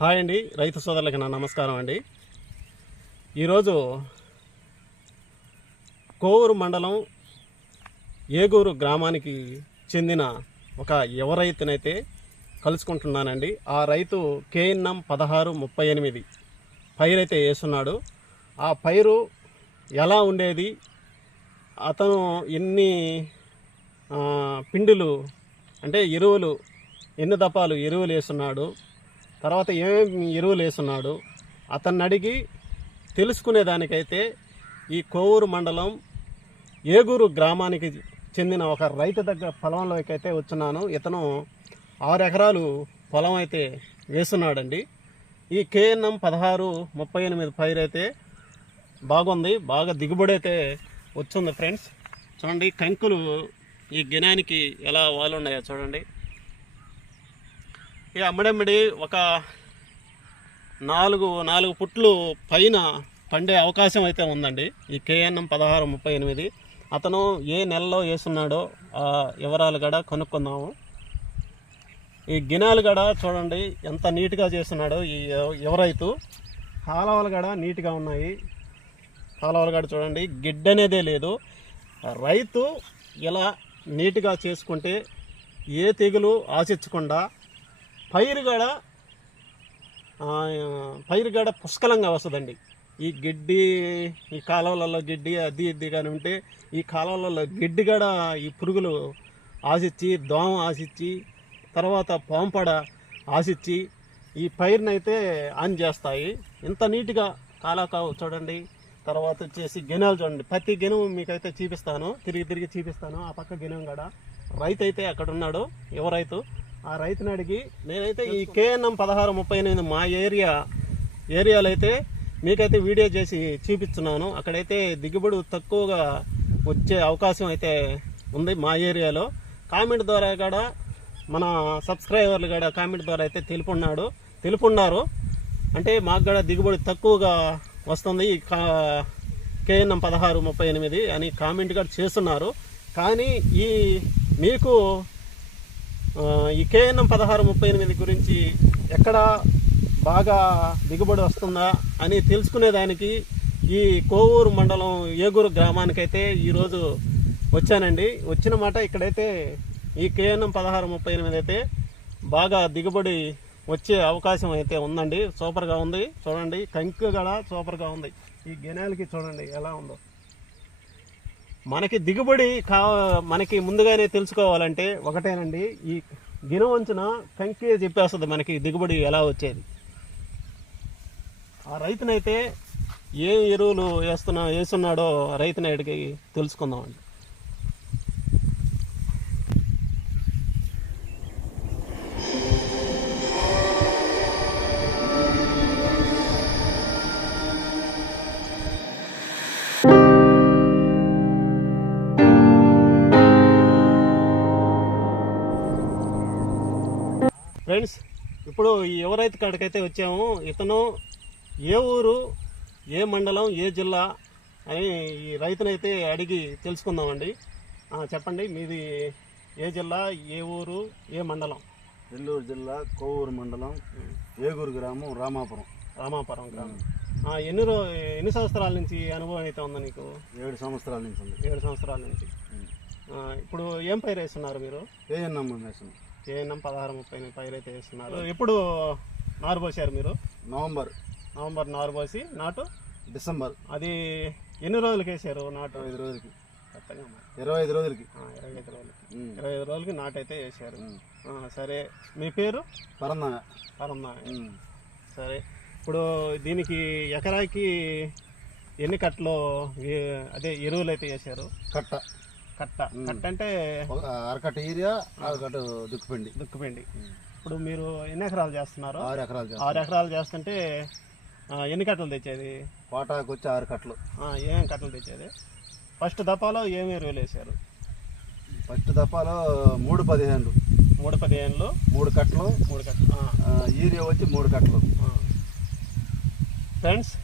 Hi అండి, రైతు సోదరులకి నా నమస్కారం అండి. ఈరోజు కోవూరు మండలం ఏగూరు గ్రామానికి చెందిన ఒక యువ రైతునైతే కలుసుకుంటున్నానండి. ఆ రైతు KNM 1638 పైరైతే వేస్తున్నాడు. ఆ పైరు ఎలా ఉండేది, అతను ఎన్ని పిండులు అంటే ఎరువులు, ఎన్ని దపాలు ఎరువులు వేస్తున్నాడు, తర్వాత ఏమేమి ఎరువులు వేస్తున్నాడు అతన్ని అడిగి తెలుసుకునేదానికైతే ఈ కోవూరు మండలం ఏగూరు గ్రామానికి చెందిన ఒక రైతు దగ్గర పొలంలోకి అయితే వచ్చున్నాను. ఇతను 6 ఎకరాలు పొలం అయితే వేస్తున్నాడండి. ఈ KNM 1638 పైరు అయితే బాగుంది, బాగా దిగుబడి అయితే వచ్చింది ఫ్రెండ్స్. చూడండి కంకులు ఈ గినానికి ఎలా వాలున్నాయో చూడండి. ఇక అమ్మడమ్మడి ఒక 4 పుట్లు పైన పండే అవకాశం అయితే ఉందండి ఈ KNM 1638. అతను ఏ నెలలో వేస్తున్నాడో ఆ వివరాలు కూడా కనుక్కుందాము. ఈ గినాలు కూడా చూడండి ఎంత నీట్గా చేస్తున్నాడో ఈ యువ రైతు. కాలువలు కూడా నీట్గా ఉన్నాయి. కాలువలు కూడా చూడండి, గిడ్డ అనేదే లేదు. రైతు ఇలా నీట్గా చేసుకుంటే ఏ తెగులు ఆశించకుండా పైరు కూడా పుష్కలంగా వస్తుందండి. ఈ గిడ్డి, ఈ కాలువలలో గిడ్డి అది ఇది కానీ ఉంటే ఈ కాలువలలో గిడ్డి కూడా ఈ పురుగులు ఆశించి, దోమ ఆశించి, తర్వాత పాంపడ ఆశించి ఈ పైరునైతే ఆన్ చేస్తాయి. ఇంత నీట్గా కాలాకావు చూడండి. తర్వాత వచ్చేసి గినాలు చూడండి, ప్రతి గినం మీకైతే చూపిస్తాను, తిరిగి చూపిస్తాను. ఆ పక్క గినం కూడా రైతు అయితే అక్కడ ఉన్నాడు, యువ రైతు. ఆ రైతుని అడిగి నేనైతే ఈ KNM 1638 మా ఏరియాలో అయితే మీకైతే వీడియో చేసి చూపిస్తున్నాను. అక్కడైతే దిగుబడి తక్కువగా వచ్చే అవకాశం అయితే ఉంది మా ఏరియాలో. కామెంట్ ద్వారా కూడా మన సబ్స్క్రైబర్లు కూడా కామెంట్ ద్వారా అయితే తెలుపున్నారు. అంటే మాకు కూడా దిగుబడి తక్కువగా వస్తుంది ఈ KNM 1638 అని కామెంట్ కూడా చేస్తున్నారు. కానీ మీకు ఈ KNM 1638 గురించి ఎక్కడ బాగా దిగుబడి వస్తుందా అని తెలుసుకునేదానికి ఈ కోవూరు మండలం ఏగూరు గ్రామానికైతే ఈరోజు వచ్చానండి. వచ్చిన మాట ఇక్కడైతే ఈ KNM 1638 అయితే బాగా దిగుబడి వచ్చే అవకాశం అయితే ఉందండి. సూపర్గా ఉంది చూడండి, కంకి కూడా సూపర్గా ఉంది. ఈ గినాలకి చూడండి ఎలా ఉందో. మనకి దిగుబడి మనకి ముందుగానే తెలుసుకోవాలంటే ఒకటేనండి, ఈ గిన వంచున కంకి చెప్పేస్తుంది మనకి దిగుబడి ఎలా వచ్చేది. ఆ రైతునైతే ఏ ఎరువులు వేస్తున్నాడో రైతుని అడిగి తెలుసుకుందామండి. ఫ్రెండ్స్, ఇప్పుడు ఈ యువ రైతు కాడికైతే వచ్చాము. ఇతను ఏ ఊరు, ఏ మండలం, ఏ జిల్లా అని ఈ రైతునైతే అడిగి తెలుసుకుందామండి. చెప్పండి, మీది ఏ జిల్లా, ఏ ఊరు, ఏ మండలం? నెల్లూరు జిల్లా కోవూరు మండలం ఏగూరు గ్రామం రామాపురం గ్రామం. ఎన్ని సంవత్సరాల నుంచి అనుభవం అయితే ఉందా నీకు? 7 సంవత్సరాల నుంచి ఉంది. 7 సంవత్సరాల నుంచి. ఇప్పుడు ఏం పైరు వేస్తున్నారు మీరు? KNM వేస్తున్నాం. KNM 1638 పైరు అయితే వేస్తున్నారు. ఎప్పుడు నారు పోసారు మీరు? నవంబర్ నారు పోసి నాటు డిసెంబర్. అది ఎన్ని రోజులకి వేసారు నాటు? 25 రోజులకి. 25 రోజులకి 25 రోజులకి నాటు అయితే వేసారు. సరే, మీ పేరు? పరందా. సరే, ఇప్పుడు దీనికి ఎకరాకి ఎన్ని కట్టలు అదే ఎరువులు అయితే వేసారు? కట్ట అంటే అరకట్ట యూరియా, అరకట్ట దుక్కుపిండి. ఇప్పుడు మీరు ఎన్ని ఎకరాలు చేస్తున్నారు? 6 ఎకరాలు చేస్తుంటే ఎన్ని కట్టలు తెచ్చేది? కోటాకు వచ్చి 6 కట్టలు. ఏమేమి కట్టలు తెచ్చేది? ఫస్ట్ దపాలో ఏమి ఎరువులు వేసారు? ఫస్ట్ దపాలో 3-15 3 కట్టలు. యూరియా వచ్చి 3 కట్టలు. ఫ్రెండ్స్,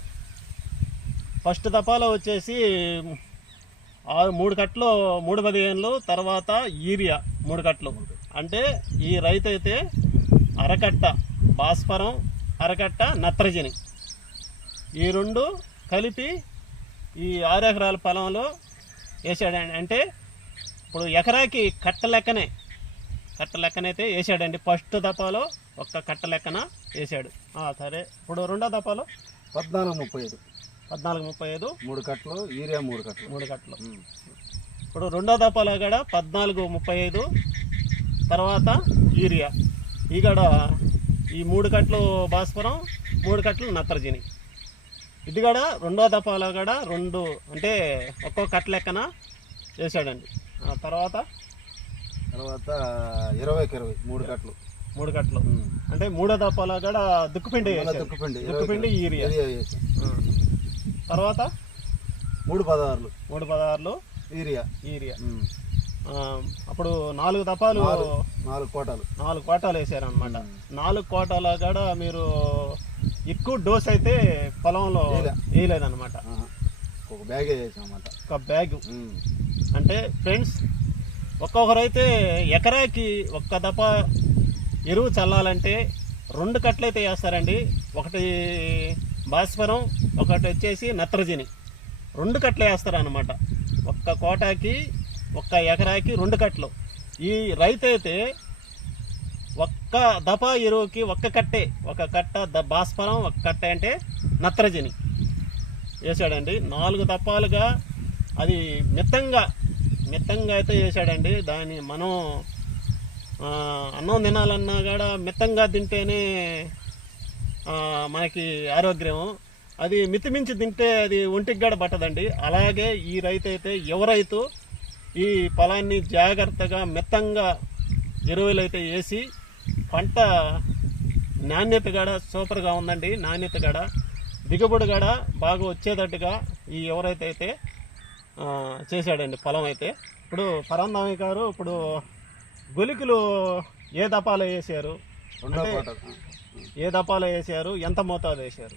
ఫస్ట్ దపాలో వచ్చేసి 3 కట్టలు 3-15, తర్వాత యూరియా 3 కట్టలు. అంటే ఈ రైతు అయితే అరకట్ట భాస్వరం, అరకట్ట నత్రజని, ఈ రెండు కలిపి ఈ 6 ఎకరాల పొలంలో వేసాడండి. అంటే ఇప్పుడు ఎకరాకి కట్ట లెక్కనైతే వేసాడండి. ఫస్ట్ దపాలో ఒక్క కట్ట లెక్కన వేసాడు. సరే, ఇప్పుడు రెండో దపాలో 14-35 3 కట్టలు యూరియా 3 కట్టలు. ఇప్పుడు రెండో దపాలో కూడా 14-35 తర్వాత యూరియా, ఈ కూడా ఈ 3 కట్టలు భాస్వరం 3 కట్టలు నత్రజని. ఇది కూడా రెండో దపాలో కూడా 2 అంటే ఒక్కో కట్ట లెక్కన వేసాడండి. తర్వాత 20-20 3 కట్టలు అంటే మూడో దపాలో కూడా దుక్కుపిండి యూరియా. తర్వాత 3-16 యూరియా. అప్పుడు 4 దపాలు 4 కోటాలు వేసారు అనమాట. 4 కోటాల కూడా మీరు ఎక్కువ డోస్ అయితే పొలంలో వేయలేదన్నమాట. ఒక బ్యాగ్. అంటే ఫ్రెండ్స్, ఒక్కొక్కరైతే ఎకరాకి ఒక్క దపా ఎరువు చల్లాలంటే 2 కట్టలు అయితే వేస్తారండి. ఒకటి భాస్వరం, ఒకటి వచ్చేసి నత్రజని, 2 కట్టలు వేస్తారనమాట. ఒక్క కోటాకి ఒక్క ఎకరాకి 2 కట్టలు. ఈ రైతు అయితే ఒక్క దపా ఎరువుకి ఒక్క కట్ట భాస్వరం, ఒక కట్ట అంటే నత్రజని వేసాడండి. 4 దపాలుగా అది మిత్తంగా అయితే వేసాడండి. దాన్ని మనం అన్నం తినాలన్నా కూడా మిత్తంగా తింటేనే మనకి ఆరోగ్యం. అది మితిమించి తింటే అది ఒంటికి కూడా పట్టదండి. అలాగే ఈ రైతు అయితే ఎవరైతే ఈ పొలాన్ని జాగ్రత్తగా మిత్తంగా ఎరువులు అయితే వేసి పంట నాణ్యత కూడా సూపర్గా ఉందండి. నాణ్యత కూడా దిగుబడి కూడా బాగా వచ్చేటట్టుగా ఈ ఎవరైతే అయితే చేశాడండి పొలం అయితే. ఇప్పుడు పరంధామి గారు, ఇప్పుడు గొలికలు ఏ దపాలో వేసారు, ఎంత మోతాదు వేసారు?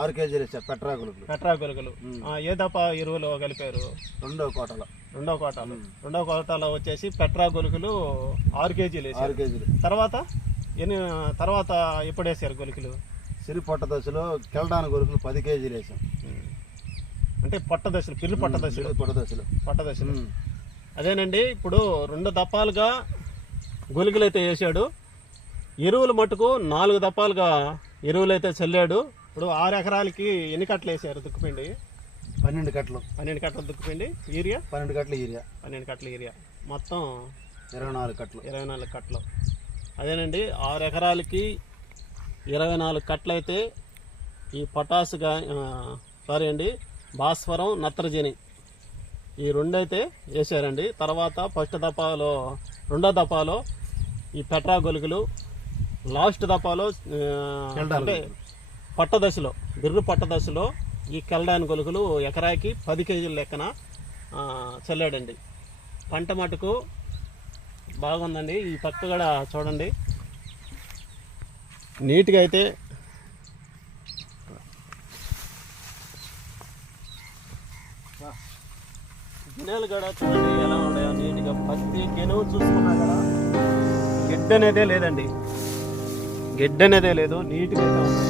6 కేజీలు వేసారు పెట్రా గొలుకులు. ఏ దపా ఎరువులు కలిపారు? రెండో కోటాలో వచ్చేసి పెట్రా గొలుకులు 6 కేజీలు వేసారు. తర్వాత ఎప్పుడు వేసారు గొలుకులు? సిరి పొట్ట దశలో కెల్డాన గొలుకులు 10 కేజీలు వేసాం. అంటే పిల్లి పొట్ట దశలు. అదేనండి. ఇప్పుడు 2 దపాలుగా గొలుకులు అయితే వేసాడు. ఎరువులు మటుకు 4 దపాలుగా ఎరువులు అయితే చల్లాడు. ఇప్పుడు 6 ఎకరాలకి ఎన్ని కట్టలు వేసారు దుక్కుపిండి? 12 కట్టలు దుక్కుపిండి. యూరియా 12 కట్టలు యూరియా. మొత్తం 24 కట్టలు. అదేనండి, 6 ఎకరాలకి 24 కట్టలు అయితే ఈ పొటాసుగా భాస్వరం, నత్రజని ఈ 2 అయితే వేసారండి. తర్వాత రెండో దపాలో ఈ పెట్రా గొలుకులు, లాస్ట్ దపాలో అంటే బిర్రు పట్ట దశలో ఈ కెల్డాన్ గొలుకులు ఎకరాకి 10 కేజీల లెక్కన చల్లాడండి. పంట మటుకు బాగుందండి. ఈ పక్క కూడా చూడండి, నీట్గా అయితే గిన్నెలు కూడా చూడండి ఎలా ఉన్నాయో నీట్గా. ప్రతి గిన్నె చూసుకున్నా కూడా గెడ్డ అనేదే లేదు, నీట్గా అయితే ఉంది.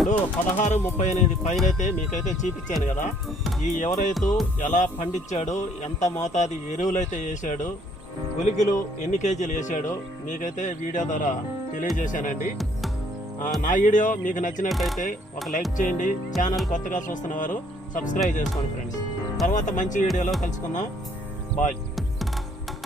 ఇప్పుడు 16-38 పైన అయితే మీకైతే చూపించాను కదా. ఈ ఎవరైతే ఎలా పండించాడు, ఎంత మోతాదు ఎరువులు అయితే వేసాడు, గొలికలు ఎన్ని కేజీలు వేసాడో మీకైతే వీడియో ద్వారా తెలియజేశానండి. నా వీడియో మీకు నచ్చినట్టయితే ఒక లైక్ చేయండి. ఛానల్ కొత్తగా చూస్తున్నవారు సబ్స్క్రైబ్ చేసుకోండి ఫ్రెండ్స్. తర్వాత మంచి వీడియోలో కలుసుకుందాం. బాయ్.